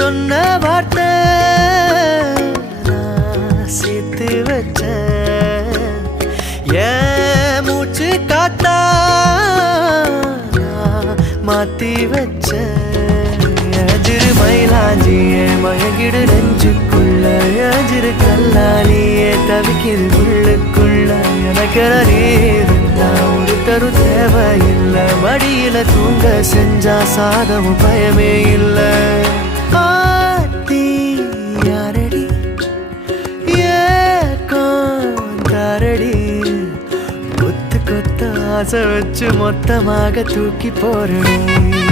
சொன்ன வார்த்தை சேர்த்து வச்ச ஏன் மூச்சு காத்தா மாத்தி வச்ச அஜிரு மயிலாஞ்சியே மயங்கிடு நெஞ்சுக்குள்ள அஜிரு கல்லாலியே தவிக்கிது உள்ளுக்குள்ள எனக்கு ஒரு தரு தேவையில்லை மடியில தூங்க செஞ்சா சாதமும் பயமே இல்லை ஆத்தி யாரடி ஏரடி கொத்து கொத்த ஆசை வச்சு மொத்தமாக தூக்கி போறேன்